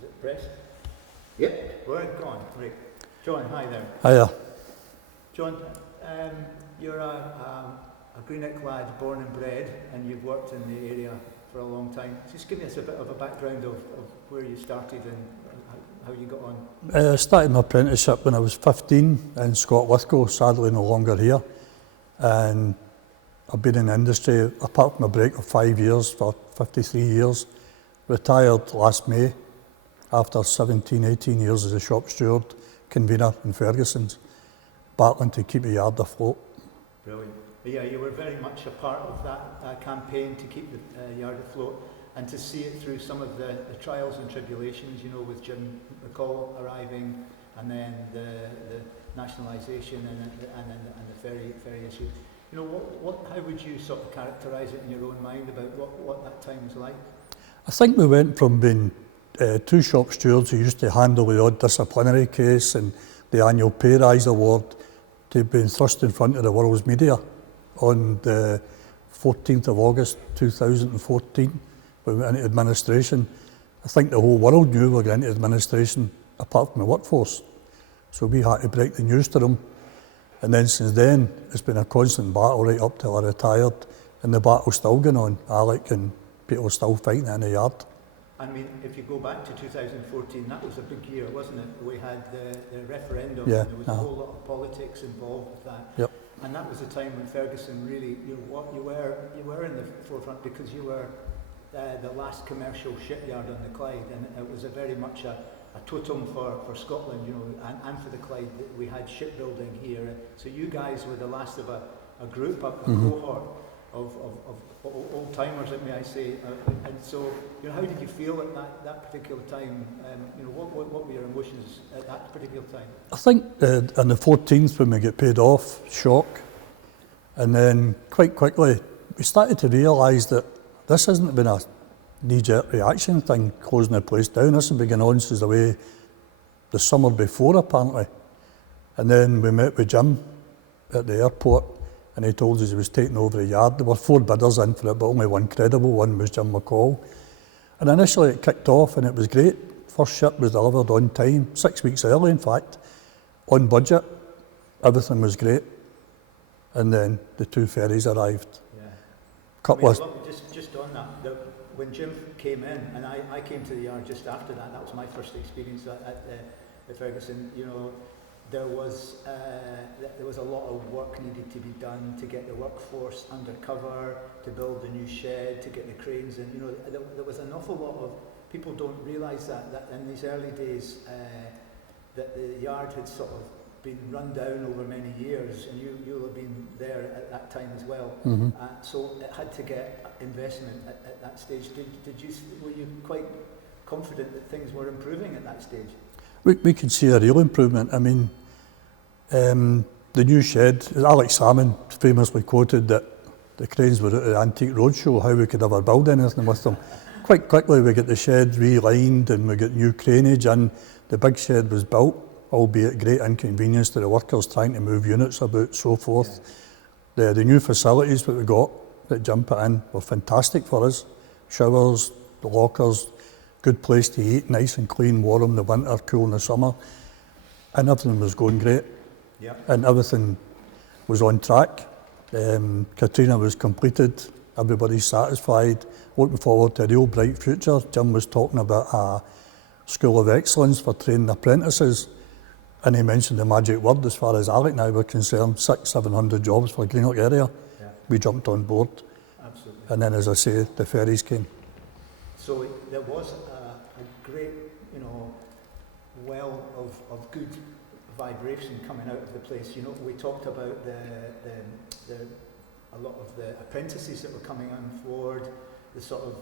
is it Brest? Yep. We're gone. Right. John, hi there. Hiya. John, you're a Greenock lad, born and bred, and you've worked in the area for a long time. Just give us a bit of a background of where you started and how you got on. I started my apprenticeship when I was 15 in Scott Lithgow, sadly no longer here. And I've been in the industry, apart from a break of 5 years, for 53 years. Retired last May after 17, 18 years as a shop steward, convener in Ferguson's, battling to keep the yard afloat. Brilliant. Yeah, you were very much a part of that campaign to keep the yard afloat and to see it through some of the trials and tribulations, you know, with Jim McMunagle arriving and then the nationalisation and the ferry issue. You know, how would you sort of characterise it in your own mind about what that time was like? I think we went from being two shop stewards who used to handle the odd disciplinary case and the annual pay rise award to being thrust in front of the world's media on the 14th of August 2014 when we went into administration. I think the whole world knew we were going into administration apart from the workforce. So we had to break the news to them. And then since then, it's been a constant battle right up till I retired. And the battle's still going on. Alec and people are still fighting in the yard. I mean, if you go back to 2014, that was a big year, wasn't it? We had the referendum, Yeah, and there was a whole lot of politics involved with that. Yep. And that was a time when Ferguson really, you were in the forefront because you were the last commercial shipyard on the Clyde, and it was a very much a totem for Scotland, you know, and for the Clyde. We had shipbuilding here, so you guys were the last of a group, a cohort of old timers, may I say, and so, you know, how did you feel at that particular time? You know, what were your emotions at that particular time? I think on the 14th when we get paid off, shock, and then quite quickly we started to realise that this hasn't been a knee-jerk reaction thing, closing the place down. This has been going on since the summer before, apparently. And then we met with Jim at the airport, and he told us he was taking over the yard. There were 4 bidders in for it, but only one credible. One was Jim McCall. And initially it kicked off and it was great. First ship was delivered on time, 6 weeks early in fact, on budget. Everything was great. And then the 2 ferries arrived. Yeah. Just on that, when Jim came in, and I came to the yard just after that, that was my first experience at Ferguson, you know, there was a lot of work needed to be done to get the workforce under cover, to build the new shed, to get the cranes in. You know, there was an awful lot of people don't realise that in these early days that the yard had sort of been run down over many years, and you'll have been there at that time as well. Mm-hmm. So it had to get investment at that stage. Were you quite confident that things were improving at that stage? We could see a real improvement. I mean, the new shed, Alex Salmon famously quoted that the cranes were at the Antique Roadshow, how we could ever build anything with them. Quite quickly we got the shed relined and we got new craneage in. The big shed was built, albeit great inconvenience to the workers trying to move units about, so forth. Yeah. The new facilities that we got, that Jim put in, were fantastic for us. Showers, the lockers, good place to eat, nice and clean, warm in the winter, cool in the summer. And everything was going great. Yeah. And everything was on track. Katrina was completed, everybody's satisfied, looking forward to a real bright future. Jim was talking about a school of excellence for training apprentices, and he mentioned the magic word as far as Alec and I were concerned, 600-700 jobs for Greenock area. Yeah. We jumped on board. Absolutely. And then, as I say, the ferries came. So there was a great, you know, well of good vibration coming out of the place. You know, we talked about a lot of the apprentices that were coming on board. The sort of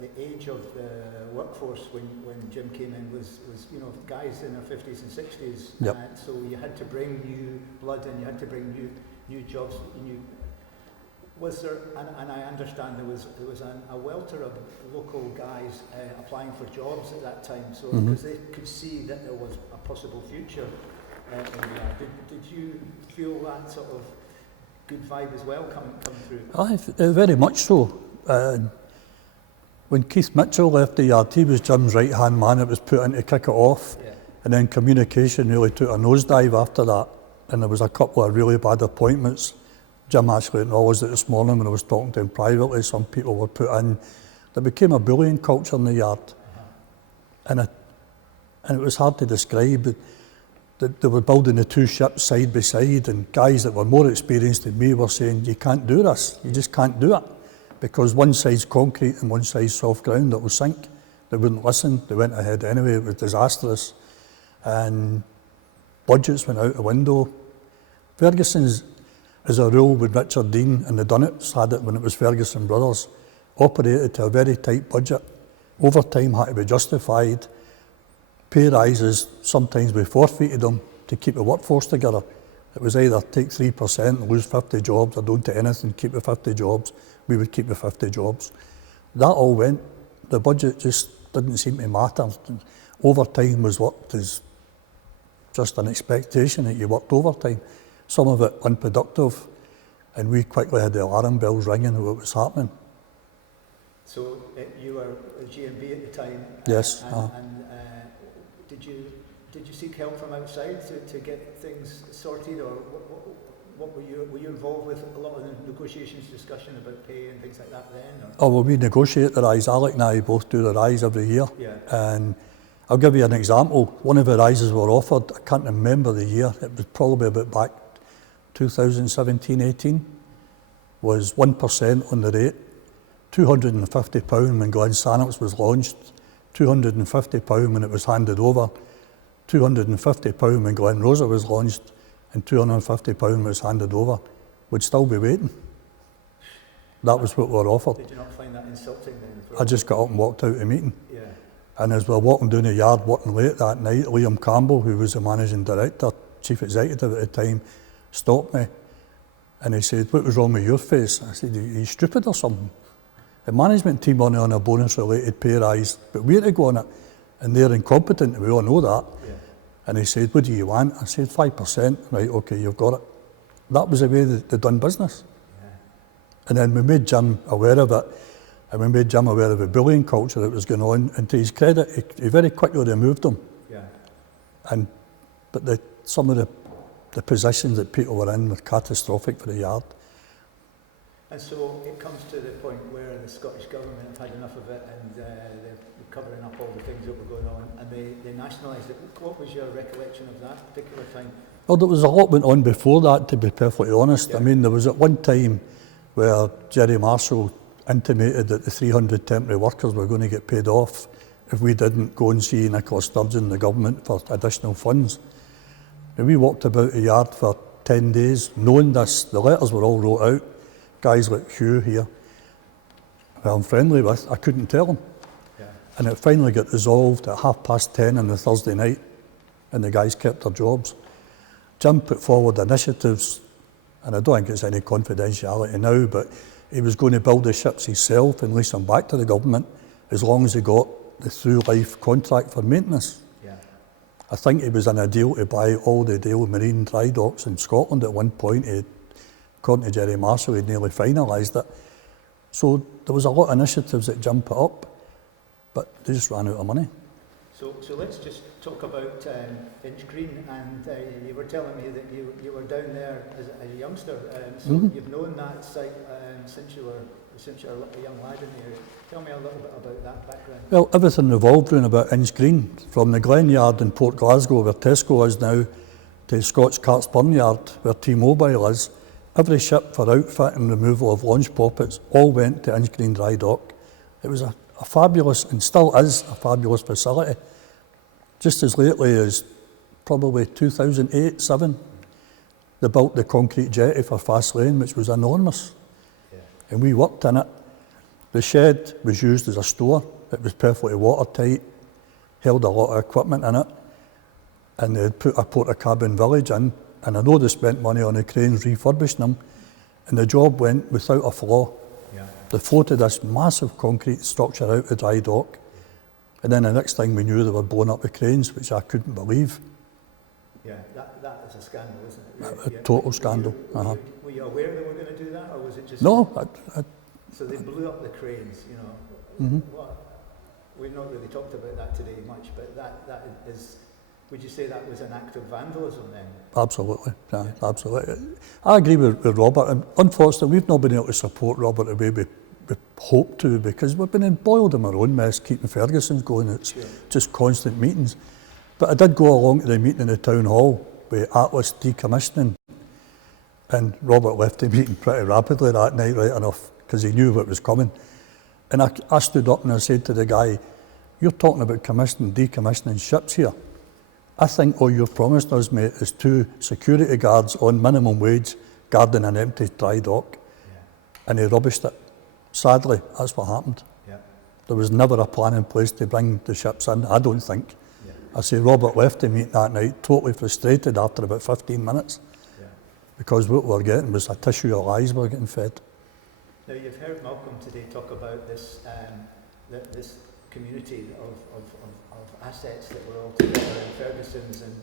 the age of the workforce when Jim came in was you know, guys in their 50s and 60s. Yep. So you had to bring new blood and you had to bring new jobs. Was there, and I understand there was a welter of local guys applying for jobs at that time, so because they could see that there was a possible future in there. Did you feel that sort of good vibe as well come through? Very much so. when Keith Mitchell left the yard, he was Jim's right-hand man. It was put in to kick it off. Yeah. And then communication really took a nosedive after that. And there was a couple of really bad appointments. Jim actually acknowledged it this morning when I was talking to him privately. Some people were put in. There became a bullying culture in the yard. And it was hard to describe. They were building the two ships side by side, and guys that were more experienced than me were saying, you can't do this, you just can't do it. Because one side's concrete and one side's soft ground that will sink. They wouldn't listen, they went ahead anyway, it was disastrous. And budgets went out the window. Ferguson's, as a rule, with Richard Dean and the Dunnets had it when it was Ferguson Brothers, operated to a very tight budget. Overtime had to be justified. Pay rises, sometimes we forfeited them to keep the workforce together. It was either take 3% and lose 50 jobs, or don't take anything, keep the 50 jobs. We would keep the 50 jobs. That all went. The budget just didn't seem to matter. Overtime was worked as just an expectation that you worked overtime. Some of it unproductive, and we quickly had the alarm bells ringing of what was happening. So you were a GMB at the time. Yes. Did you seek help from outside to get things sorted, or what were you involved with a lot of the negotiations, discussion about pay and things like that then? Or? Oh, well, we negotiate the rise. Alec and I both do the rise every year. Yeah. And I'll give you an example. One of the rises were offered, I can't remember the year, it was probably about back 2017-18, was 1% on the rate, £250 when Glen Sannox was launched, £250 when it was handed over, £250 when Glen Rosa was launched, and £250 when it was handed over. We'd still be waiting. That was what we were offered. Did you not find that insulting then? I just got up and walked out of the meeting. Yeah. And as we were walking down the yard, working late that night, Liam Campbell, who was the managing director, chief executive at the time, stopped me. And he said, what was wrong with your face? I said, are you stupid or something? The management team on a bonus-related pay rise, but we're to go on it, and they're incompetent, we all know that. Yeah. And he said, what do you want? I said, 5%. Right, okay, you've got it. That was the way they done business. Yeah. And then we made Jim aware of it, and we made Jim aware of the bullying culture that was going on, and to his credit, he very quickly removed them. Yeah. But some of the positions that people were in were catastrophic for the yard. And so it comes to the point where the Scottish Government have had enough of it, and they're covering up all the things that were going on, and they nationalised it. What was your recollection of that particular time? Well, there was a lot went on before that, to be perfectly honest. Yeah. I mean, there was at one time where Jerry Marshall intimated that the 300 temporary workers were going to get paid off if we didn't go and see Nicola Sturgeon and the government for additional funds. And we walked about the yard for 10 days knowing this. The letters were all wrote out. Guys like Hugh here, who I'm friendly with, I couldn't tell him. Yeah. And it finally got resolved at 10:30 on the Thursday night, and the guys kept their jobs. Jim put forward initiatives, and I don't think it's any confidentiality now, but he was going to build the ships himself and lease them back to the government as long as he got the through-life contract for maintenance. Yeah. I think he was in a deal to buy all the Dale Marine dry docks in Scotland at one point. According to Jerry Marshall, he'd nearly finalised it. So there was a lot of initiatives that Jim put up, but they just ran out of money. So let's just talk about Inchgreen, and you were telling me that you were down there as a youngster. You've known that site since you were a young lad in the area. Tell me a little bit about that background. Well, everything revolved around about Inchgreen, from the Glen Yard in Port Glasgow, where Tesco is now, to Scott's Cartsburn Yard, where T-Mobile is. Every ship for outfit and removal of launch poppets all went to Inchgreen Dry Dock. It was a fabulous, and still is a fabulous facility. Just as lately as probably 2008-07, they built the concrete jetty for Fast Lane, which was enormous. Yeah. And we worked in it. The shed was used as a store. It was perfectly watertight, held a lot of equipment in it, and they put a porta-cabin village in. And I know they spent money on the cranes refurbishing them, and the job went without a flaw. Yeah. They floated this massive concrete structure out the dry dock, and then the next thing we knew, they were blowing up the cranes, which I couldn't believe. Yeah, that is a scandal, isn't it? A total scandal. Were you aware they were going to do that, or was it just... No. So they blew up the cranes, you know. Well, we've not really talked about that today much, but that is, would you say that was an act of vandalism then? Absolutely, yeah, absolutely. I agree with Robert, and unfortunately we've not been able to support Robert the way we hoped to, because we've been embroiled in our own mess keeping Ferguson's going. It's just constant meetings. But I did go along to the meeting in the town hall with Atlas decommissioning, and Robert left the meeting pretty rapidly that night, right enough, because he knew what was coming. And I stood up and I said to the guy, "You're talking about decommissioning ships here. I think all you've promised us, mate, is 2 security guards on minimum wage guarding an empty dry dock." And he rubbished it. Sadly, that's what happened. There was never a plan in place to bring the ships in, I don't think. I say Robert left the meeting that night totally frustrated after about 15 minutes because what we were getting was a tissue of lies we were getting fed. Now you've heard Malcolm today talk about this this community of assets that were all together in Ferguson's and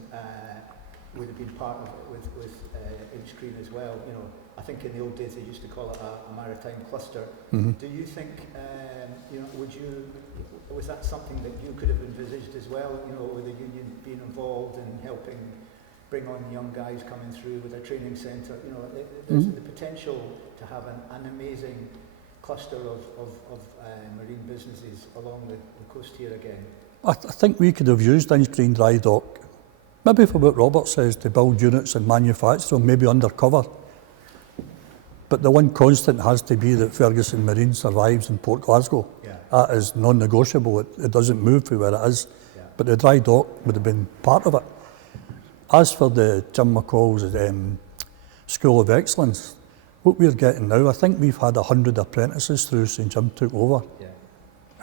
would have been part of it with Inchgreen as well. You know, I think in the old days they used to call it a maritime cluster. Do you think, was that something that you could have envisaged as well? You know, with the union being involved in helping bring on young guys coming through with a training centre. You know, there's the potential to have an amazing cluster of marine businesses along the coast here again. I think we could have used Inchgreen Dry Dock, maybe for what Robert says, to build units and manufacture them, maybe undercover. But the one constant has to be that Ferguson Marine survives in Port Glasgow. That is non-negotiable. It doesn't move from where it is. But the dry dock would have been part of it. As for the Jim McCall's School of Excellence, what we're getting now, I think we've had 100 apprentices through since Jim took over.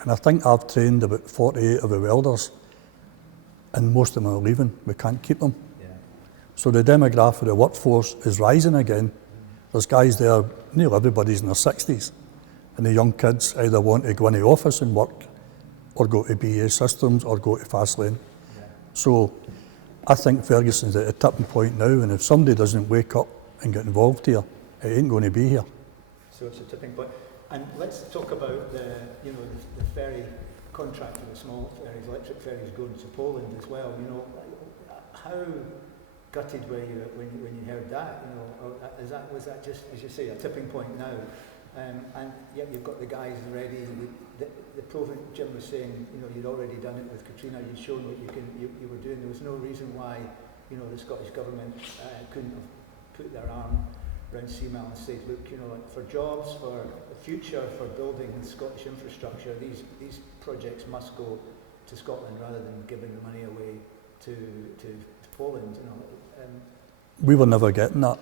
And I think I've trained about 48 of the welders, and most of them are leaving. We can't keep them. So the demographic of the workforce is rising again. There's guys there, nearly everybody's in their 60s, and the young kids either want to go in the office and work, or go to BA Systems, or go to Fastlane. So I think Ferguson's at a tipping point now, and if somebody doesn't wake up and get involved here, it ain't going to be here. So it's a tipping point. And let's talk about the ferry contract for the small ferries, electric ferries going to Poland as well. You know, how gutted were you when you heard that? You know, or was that just, as you say, a tipping point now? And yet you've got the guys ready. The proven, Jim was saying, you know, you'd already done it with Katrina. You'd shown what you were doing. There was no reason why, you know, the Scottish government couldn't have put their arm around Seamal and said, look, you know, for jobs, for the future, for building Scottish infrastructure, these projects must go to Scotland rather than giving the money away to Poland. You know, we were never getting that.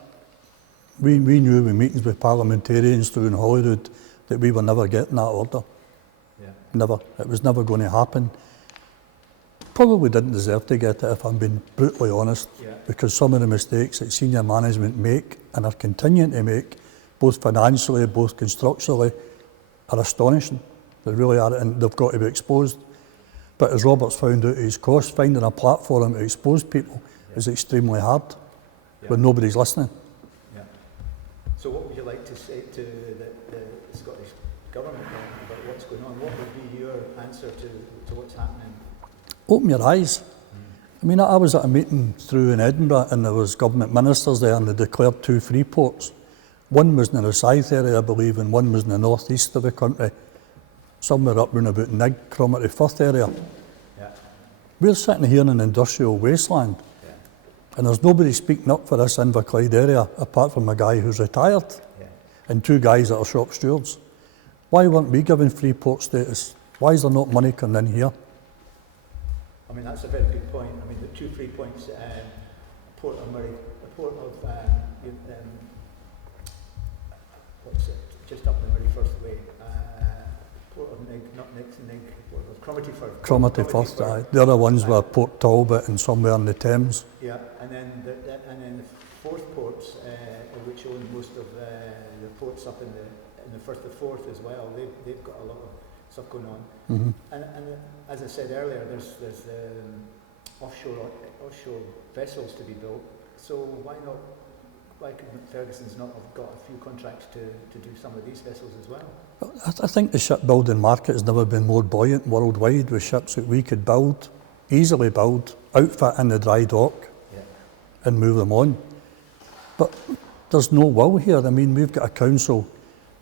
We knew in meetings with parliamentarians through in Holyrood that we were never getting that order. Never. It was never going to happen. Probably didn't deserve to get it, if I'm being brutally honest, because some of the mistakes that senior management make and are continuing to make, both financially, both constructionally, are astonishing. They really are, and they've got to be exposed. But as Robert's found out at his cost, finding a platform to expose people is extremely hard when nobody's listening. So what would you like to say to the Scottish Government about what's going on? What would be your answer to what's happening? Open your eyes. I mean, I was at a meeting through in Edinburgh, and there was government ministers there, and they declared 2 free ports. One was in the Rosyth area, I believe, and one was in the northeast of the country, somewhere up round about Nig, Cromarty, Firth area. We're sitting here in an industrial wasteland, and there's nobody speaking up for this Inverclyde area, apart from a guy who's retired, and 2 guys that are shop stewards. Why weren't we given free port status? Why is there not money coming in here? I mean, that's a very good point. I mean, the 2 free points, Port of Murray, the Port of, what's it, just up the Murray Firth Way, Port of Nig, not Nig, Port of Cromarty Firth. Cromarty Firth, the other ones were Port Talbot and somewhere in the Thames. And then the 4th ports, which own most of the ports up in the Firth of Forth as well, they've got a lot of stuff going on. And as I said earlier, there's offshore vessels to be built. So why not could Ferguson's not have got a few contracts to do some of these vessels as well? I think the shipbuilding market has never been more buoyant worldwide with ships that we could build, easily build, outfit in the dry dock and move them on. But there's no will here. I mean, we've got a council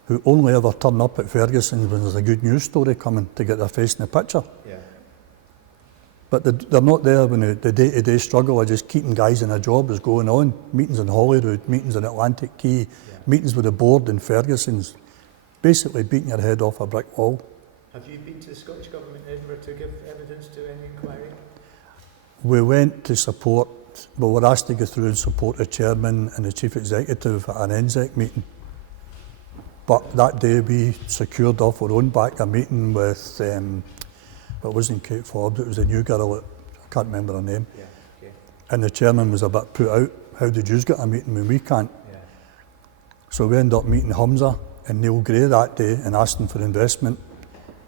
who only ever turn up at Ferguson's when there's a good news story coming to get their face in the picture. Yeah. But they're not there when the day-to-day struggle of just keeping guys in a job is going on. Meetings in Holyrood, meetings in Atlantic Quay, meetings with the board in Ferguson's, basically beating your head off a brick wall. Have you been to the Scottish Government in Edinburgh to give evidence to any inquiry? We went to support, we were asked to go through and support the chairman and the chief executive at an NZEC meeting. But that day we secured off our own back a meeting with, it wasn't Kate Forbes, it was a new girl, I can't remember her name. Yeah, okay. And the chairman was a bit put out, how did you get a meeting when we can't? Yeah. So we ended up meeting Humza and Neil Gray that day and asking for investment,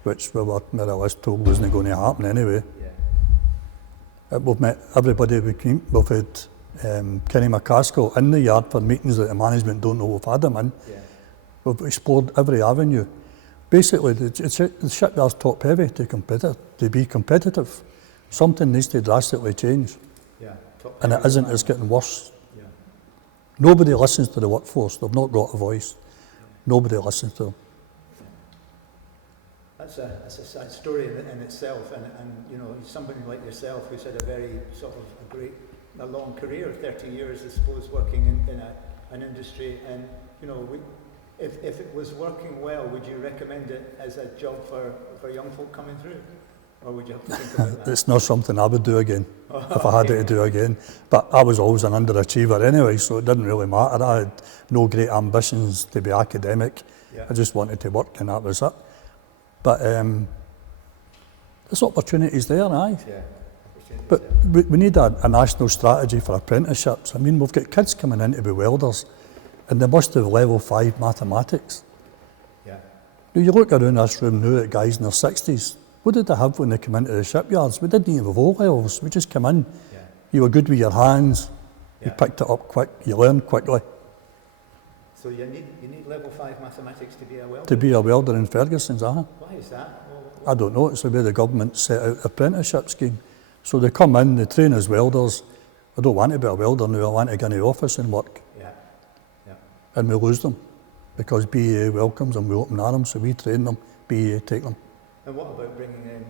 which we were more or less told wasn't going to happen anyway. Yeah. We've met everybody we've had Kenny McCaskill in the yard for meetings that the management don't know we've had him in. Yeah. We've explored every avenue. Basically, the shipyard's top heavy to be competitive. Something needs to drastically change. Yeah. And it isn't, it's getting worse. Yeah. Nobody listens to the workforce, they've not got a voice. Nobody listens to them. That's a sad story in itself, and you know, somebody like yourself who's had a very sort of a long career, 30 years I suppose, working in an industry, and you know, if it was working well, would you recommend it as a job for young folk coming through? Or would you have to think about that? It's not something I would do again, if I had it to do again. But I was always an underachiever anyway, so it didn't really matter. I had no great ambitions to be academic. Yeah. I just wanted to work, and that was it. But there's opportunities there, aye. Yeah. But we need a national strategy for apprenticeships. I mean, we've got kids coming in to be welders, and they must have level 5 mathematics. Yeah. Now, you look around this room now at guys in their 60s, what did they have when they came into the shipyards? We didn't even have O-levels, we just came in. Yeah. You were good with your hands, you Yeah. picked it up quick, you learned quickly. So you need level 5 mathematics to be a welder? To be a welder in Ferguson's, Why is that? I don't know, it's the way the government set out the apprenticeship scheme. So they come in, they train as welders. I don't want to be a welder now, I want to get in the office and work. Yeah. Yeah. And we lose them, because BEA welcomes them, we open arms, so we train them, BEA take them. And what about bringing in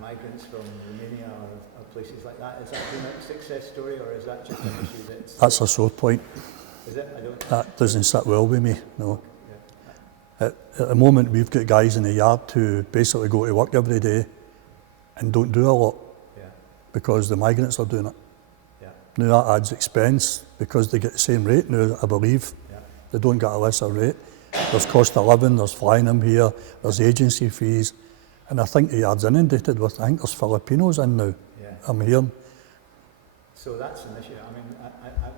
migrants from Romania or places like that? Has that been a success story, or is that just an issue That's a sore point. Is it? I don't. That doesn't sit well with me, no. Yeah. At the moment, we've got guys in the yard who basically go to work every day and don't do a lot because the migrants are doing it. Yeah. Now that adds expense because they get the same rate now, I believe. Yeah. They don't get a lesser rate. There's cost of living, there's flying them here, there's agency fees. And I think the yard's inundated with, I think there's Filipinos in now, I'm hearing. So that's an issue. I mean,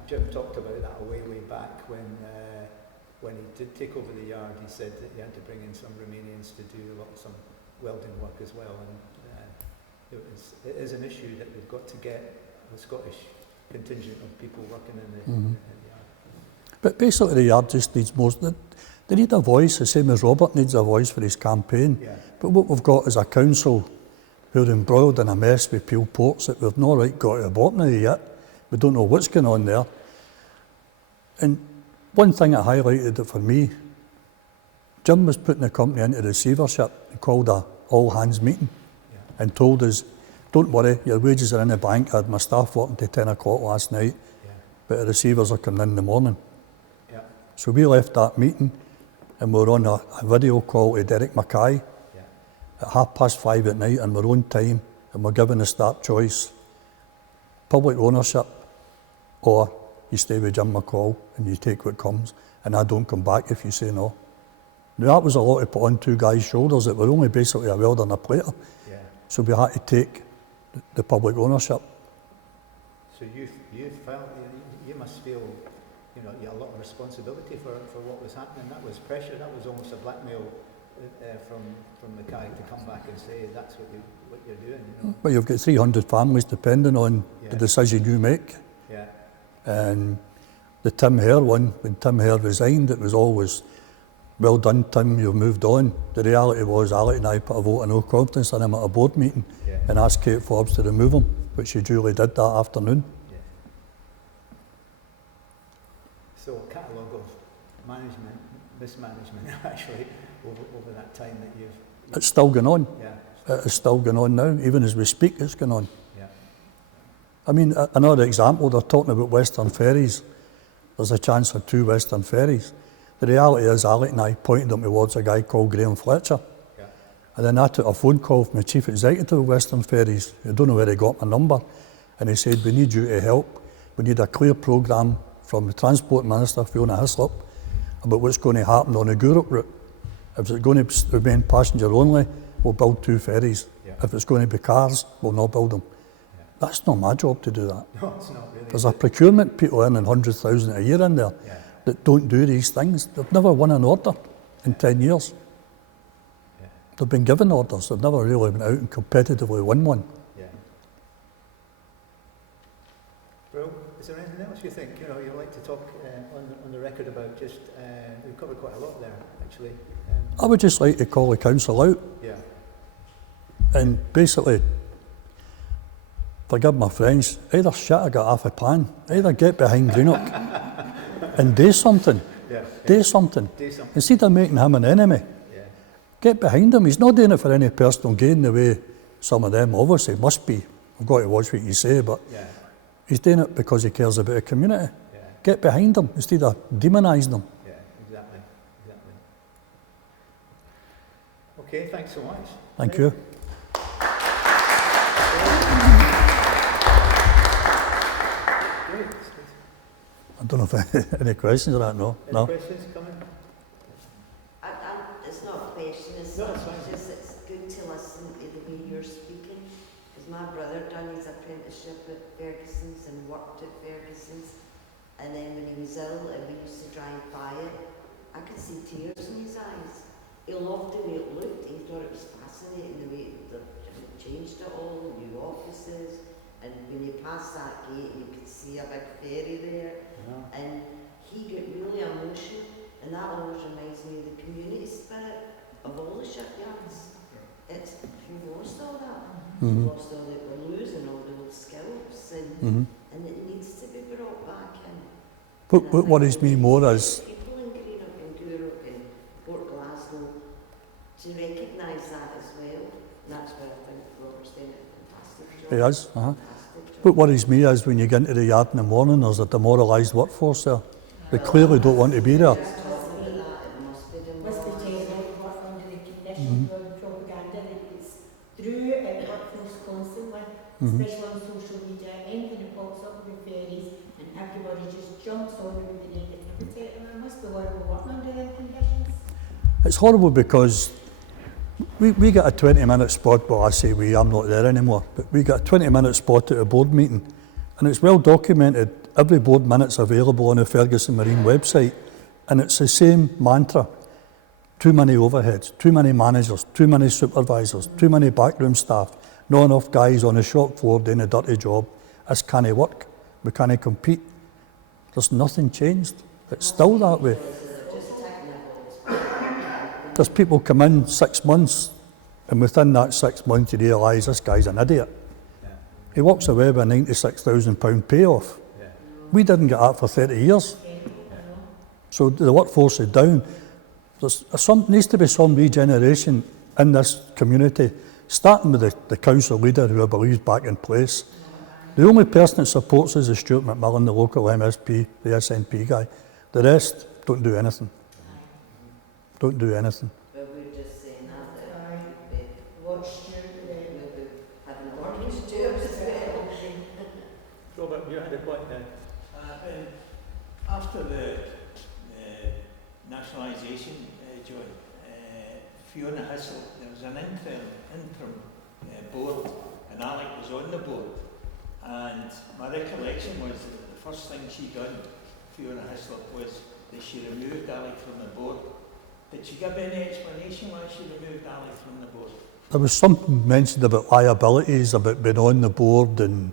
Jim talked about that way back when he did take over the yard. He said that he had to bring in some Romanians to do some welding work as well. And it is an issue that we've got to get a Scottish contingent of people working in the yard. But basically the yard just needs more, they need a voice, the same as Robert needs a voice for his campaign. Yeah. But what we've got is a council who are embroiled in a mess with Peel Ports that we've not right got to the bottom of it yet. We don't know what's going on there. And one thing that highlighted it for me, Jim was putting the company into receivership and called a all-hands meeting and told us, don't worry, your wages are in the bank. I had my staff working till 10 o'clock last night, but the receivers are coming in the morning. Yeah. So we left that meeting and we were on a video call to Derek Mackay at 5:30 at night on our own time, and we're given a start choice, public ownership, or you stay with Jim McCall and you take what comes, and I don't come back if you say no. Now that was a lot to put on two guys' shoulders that were only basically a welder and a plater, so we had to take the public ownership. So you felt, you must feel, you know, you had a lot of responsibility for what was happening. That was pressure, that was almost a blackmail from Mackay to come back and say that's what you're doing. You know? But you've got 300 families depending on the decision you make. Yeah. And The Tim Hare one, when Tim Hare resigned, it was always, well done Tim, you've moved on. The reality was Alec and I put a vote of no confidence in him at a board meeting and asked Kate Forbes to remove him, which she duly did that afternoon. Yeah. So a catalogue of management, mismanagement actually, over that time that you've... It's still going on. Yeah. It is still going on now. Even as we speak, it's going on. Yeah. I mean, another example, they're talking about Western Ferries. There's a chance for 2 Western Ferries. The reality is, Alec and I pointed them towards a guy called Graham Fletcher. Yeah. And then I took a phone call from the chief executive of Western Ferries. I don't know where he got my number. And he said, we need you to help. We need a clear programme from the Transport Minister, Fiona Hislop, about what's going to happen on the Gourock route. If it's going to remain passenger only, we'll build 2 ferries. Yeah. If it's going to be cars, we'll not build them. Yeah. That's not my job to do that. No, it's not really. There's a procurement people earning 100,000 a year in there that don't do these things. They've never won an order in 10 years. Yeah. They've been given orders. They've never really been out and competitively won one. Yeah. Well, is there anything else you think you'd like to talk on the record about? Just we've covered quite a lot there, actually. I would just like to call the council out. Yeah. And basically, forgive my French, either shit or get off a pan. Either get behind Greenock and do something. Yeah. Do something. Instead of making him an enemy. Yeah. Get behind him. He's not doing it for any personal gain the way some of them obviously must be. I've got to watch what you say, but he's doing it because he cares about the community. Yeah. Get behind him instead of demonising him. Yeah, exactly. Okay, thanks so much. Thank you. I don't know if any questions or that, no. Any questions coming? It's not a question, it's good to listen to the way you're speaking, because my brother done his apprenticeship at Ferguson's and worked at Ferguson's, and then when he was ill and we used to drive by it, I could see tears in his eyes. He loved the way it looked, he thought it was fascinating the way they changed it all, new offices, and when you passed that gate you could see a big ferry there. And he got really emotional, and that always reminds me of the community spirit of all the shipyards. It's, we've lost all that. We've lost all that, we're losing all the old skills, and it needs to be brought back in. What worries me more is people in Greenock and Gourock and Port Glasgow to recognise that as well. And that's where I think Robert's doing a fantastic job. he is. What worries me is when you get into the yard in the morning, there's a demoralised workforce there. They clearly don't want to be there. Must be terrible work under the conditions of the propaganda that it's through at workforce constantly, especially on social media. Anything that pops up with ferries and everybody just jumps on it with the negativity. And it must be horrible working under them conditions. It's horrible because we get a 20-minute spot, well I say we, I'm not there anymore, but we get a 20-minute spot at a board meeting and it's well documented, every board minute's available on the Ferguson Marine website and it's the same mantra, too many overheads, too many managers, too many supervisors, too many backroom staff, not enough guys on the shop floor doing a dirty job, this can't work, we can't compete. There's nothing changed, it's still that way. There's people come in 6 months and within that 6 months you realise this guy's an idiot. Yeah. He walks away with a £96,000 payoff. Yeah. We didn't get that for 30 years. Yeah. So the workforce is down. There needs to be some regeneration in this community, starting with the council leader who I believe is back in place. The only person that supports us is Stuart McMunagle, the local MSP, the SNP guy. The rest don't do anything. Don't do anything. But we're just saying that watch having mortgage jobs as well. Robert, you had a point there. After the nationalisation, Joy, Fiona Hislop, there was an interim board, and Alec was on the board. And my recollection was that the first thing she done, Fiona Hislop, was that she removed Alec from the board. Did she give any explanation why she removed Alec from the board? There was something mentioned about liabilities, about being on the board, and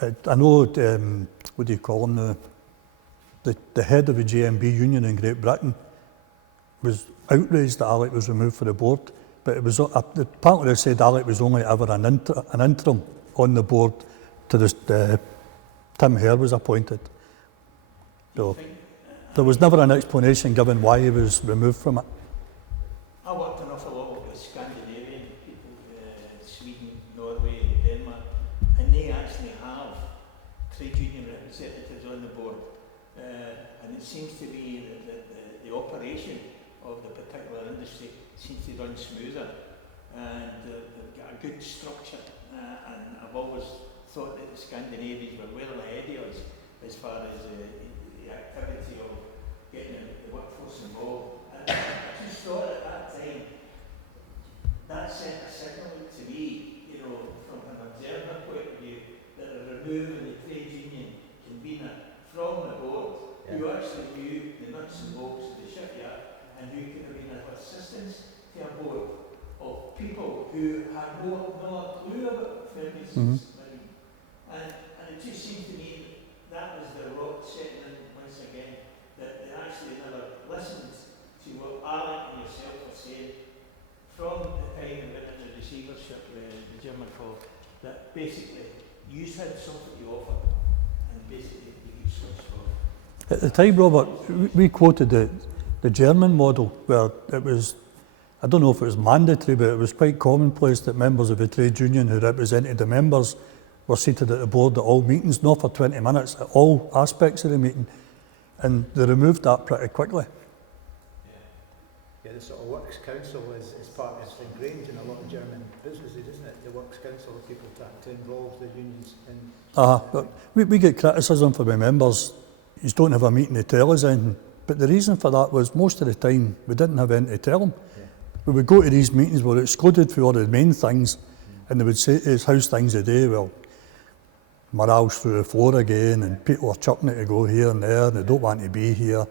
I know, what do you call them now? the head of the GMB union in Great Britain was outraged that Alec was removed from the board, but it was apparently they said Alec was only ever an interim on the board to Tim Hare was appointed. So there was never an explanation given why he was removed from it. I worked an awful lot with Scandinavian people, Sweden, Norway, Denmark, and they actually have trade union representatives on the board. And it seems to be that the operation of the particular industry seems to run smoother, and they've got a good structure. And I've always thought that the Scandinavians were well ahead of us as far as the activity of getting the workforce involved. And I just thought at that time that sent a signal to me, you know, from an observer point of view, that a removing the trade union convener from the board, who actually knew the nuts and bolts of the shipyard and who could have been of assistance to a board of people who had no clue about Ferguson's money. And it just seemed to me that was the rock setting in once again, that they actually never listened to what Alec and yourself were saying from the time we went into receivership with the German call, that basically you had something to offer and basically you could switch for. At the time, Robert, we quoted the German model where it was, I don't know if it was mandatory, but it was quite commonplace that members of the trade union who represented the members were seated at the board at all meetings, not for 20 minutes, at all aspects of the meeting. And they removed that pretty quickly. Yeah, the sort of Works Council is it's ingrained in a lot of German businesses, isn't it? The Works Council, people to involve the unions in... But we get criticism from the members. You don't have a meeting to tell us anything. But the reason for that was most of the time we didn't have anything to tell them. Yeah. We would go to these meetings, we were excluded for all the main things, and they would say to us, how's things today? Well, morale's through the floor again, and people are chucking it to go here and there, and they don't want to be here.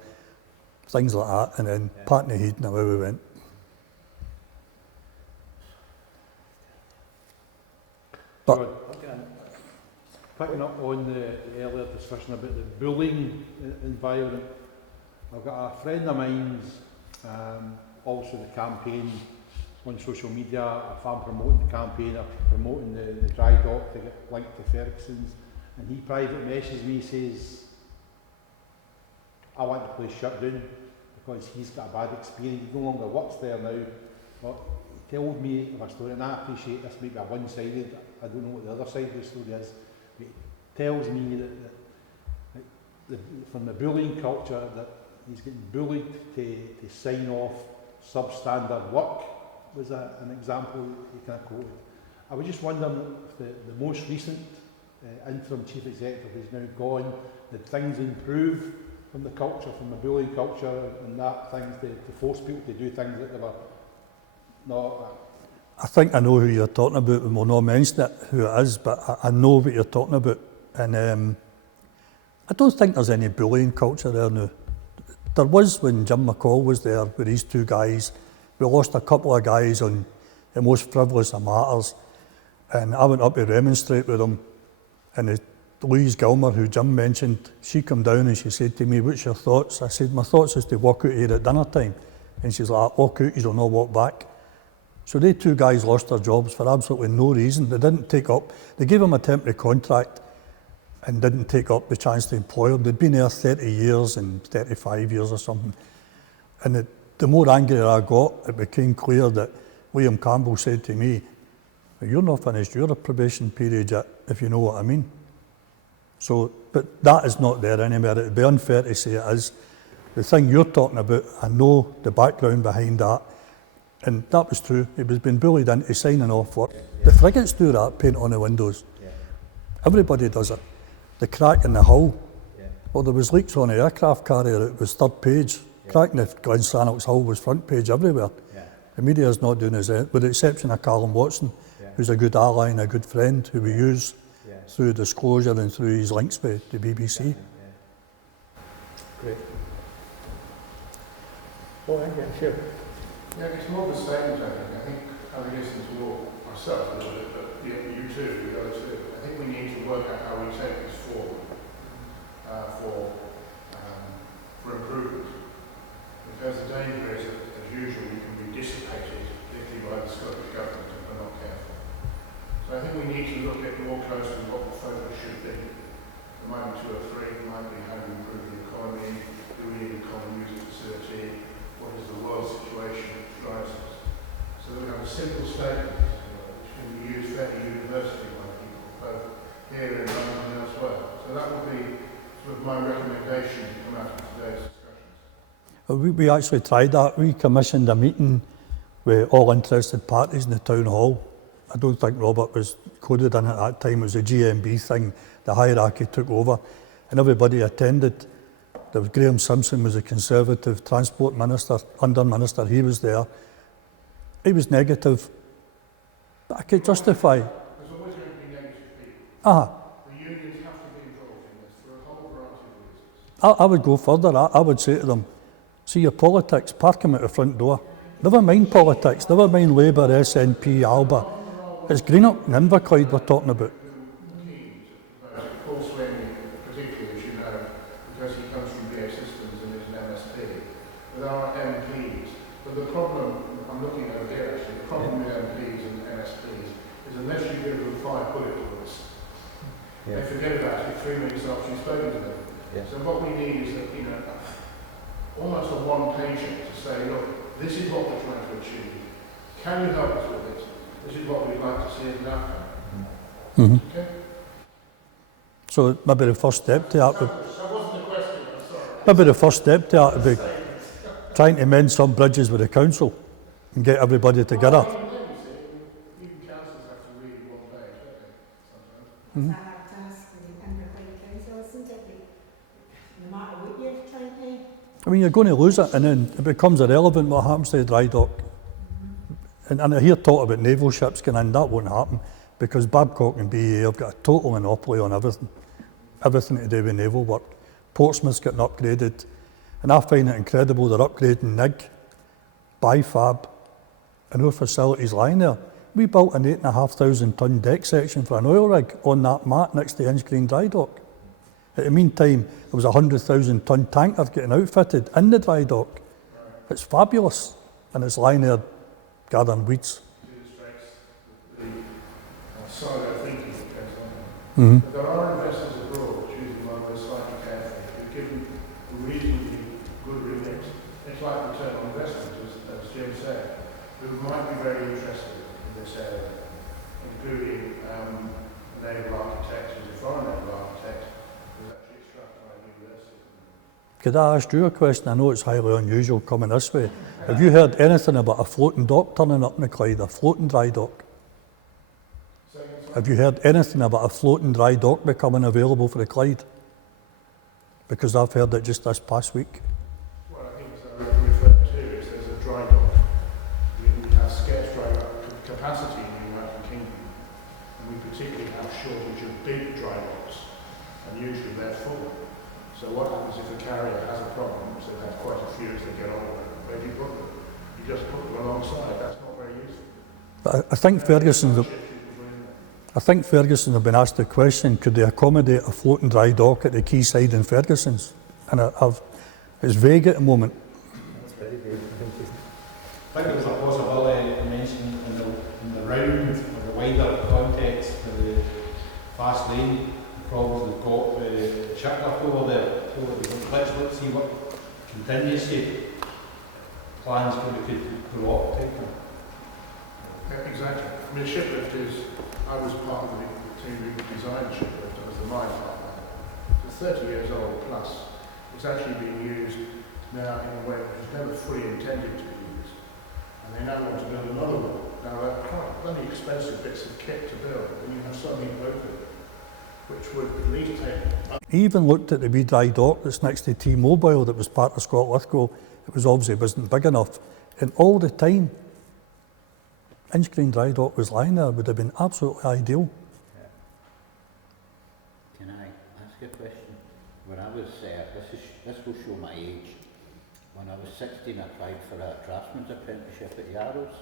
Things like that, and then patting the head and away we went. But picking up on the earlier discussion about the bullying environment, I've got a friend of mine's, also the campaign on social media. If I'm promoting the campaign, I'm promoting the dry dock to get linked to Ferguson's, and he private messages me, says, I want the place shut down because he's got a bad experience. He no longer works there now. But he told me of a story, and I appreciate this might be a one-sided, I don't know what the other side of the story is, but it tells me that from the bullying culture that he's getting bullied to sign off substandard work was an example he kind of quoted. I was just wondering if the most recent interim chief executive who's now gone, did things improve from the culture, from the bullying culture and that, things to force people to do things that they were not... I think I know who you're talking about, and we'll not mention it, who it is, but I know what you're talking about. And I don't think there's any bullying culture there now. There was when Jim McCall was there with these two guys. We lost a couple of guys on the most frivolous of matters, and I went up to remonstrate with them. And Louise Gilmer, who Jim mentioned, she came down and she said to me, what's your thoughts? I said, my thoughts is to walk out here at dinner time. And she's like, walk out, you'll not walk back. So they two guys lost their jobs for absolutely no reason. They didn't take up, they gave them a temporary contract and didn't take up the chance to employ them. They'd been there 30 years and 35 years or something. And the more angry I got, it became clear that Liam Campbell said to me, you're not finished your probation period yet, if you know what I mean. So, but that is not there anymore. It would be unfair to say it is. The thing you're talking about, I know the background behind that, and that was true. He was being bullied into signing off work. The frigates do that, paint on the windows. Everybody does it. The crack in the hull. Well, there was leaks on the aircraft carrier, it was third page. Crack in the Glensannock's hull was front page everywhere. The media is not doing as with the exception of Callum Watson, who's a good ally and a good friend who we use through disclosure and through his links with the BBC. Great. Oh, yeah, sure. Yeah, it's more the same, I think, having listened to myself a little bit, but you too, the other two, I think we need to work out how we take this forward for need to look at more closely what the focus should be. There might be 2 or 3, it might be how do we improve the economy, do we need a common user facility, what is the world situation which drives us. So we have a simple statement which can be used fairly universally by people, both here in London and elsewhere. So that would be sort of my recommendation to come out of today's discussions. We actually tried that. We commissioned a meeting with all interested parties in the town hall. I don't think Robert was coded in at that time. It was a GMB thing. The hierarchy took over and everybody attended. There was Graham Simpson was a Conservative Transport Minister, Under Minister, he was there. He was negative, but I could justify. There's always going to be negative people. The unions have to be involved in this for a whole variety of reasons. I would go further. I would say to them, see your politics, park them at the front door. Never mind politics, never mind Labour, SNP, Alba. It's Greenock and Inverclyde we're talking about. Paul Sweeney, particularly, as you know, because he comes from BA Systems and is an MSP, with our MPs. But the problem, I'm looking over here actually, the problem with MPs and MSPs is unless you give them 5 bullet points, they forget about it 3 minutes after you've spoken to them. So what we need is almost a one-pager to say, look, this is what we're trying to achieve. Can you help us with it? This is what we'd like to see as an outcome. Okay? So maybe the first step to that would, That wasn't the question, I'm sorry. maybe the first step to that would be trying to mend some bridges with the council and get everybody together. Even councils have to read one page, don't they, sometimes? It's a hard task with the Inverclyde Council, isn't it? No matter what you're trying to... I mean, you're going to lose it and then it becomes irrelevant what happens to the dry dock. And I hear talk about naval ships going in, that won't happen because Babcock and BAE have got a total monopoly on everything. Everything to do with naval work. Portsmouth's getting upgraded and I find it incredible they're upgrading NIG, BIFAB and our facilities lying there. We built an 8,500 tonne deck section for an oil rig on that mat next to Inch Green Dry Dock. At the meantime, there was a 100,000 tonne tanker getting outfitted in the dry dock. It's fabulous and it's lying there gathering weeds. The silo thinking that goes on. But there are investors abroad choosing one of those slightly carefully who give them a reasonably good remit. It's like return on investment, as Jim said, who might be very interested in this area, including naval architects, who's a foreign naval architect, who's actually extracted by university. Could I ask you a question? I know it's highly unusual coming this way. Have you heard anything about a floating dock turning up in the Clyde, a floating dry dock? Have you heard anything about a floating dry dock becoming available for the Clyde? Because I've heard it just this past week. Well, I think as I referred to, is there's a dry dock. We have scarce dry dock capacity in the United Kingdom, and we particularly have shortage of big dry docks, and usually they're full. So what happens if a carrier has a problem, so they have quite a few as they get older, where do you put them? You just put them alongside, that's not very useful. But I think Ferguson have been asked the question, could they accommodate a floating dry dock at the quayside in Ferguson's? And it's vague at the moment. That's very vague. I think there was a possibility mentioned in the round, or the wider context of the fast lane, the problems they've got with the shipwreck over there. So let's see what contingency plans we could pull off. Exactly. I mean, Shiplift is, I was part of the team who designed Shiplift as the mine partner. It's 30 years old plus. It's actually being used now in a way which was never fully intended to be used. And they now want to build another one. Now they're quite bloody expensive bits of kit to build, and you have something open, which would at least take... He even looked at the wee dry dock that's next to T-Mobile that was part of Scott Lithgow. It was obviously wasn't big enough. And all the time, Inch Green Dry Dock was lying there, would have been absolutely ideal. Can I ask a question? When I was, this will show my age. When I was 16, I applied for a draftsman's apprenticeship at Yarrows.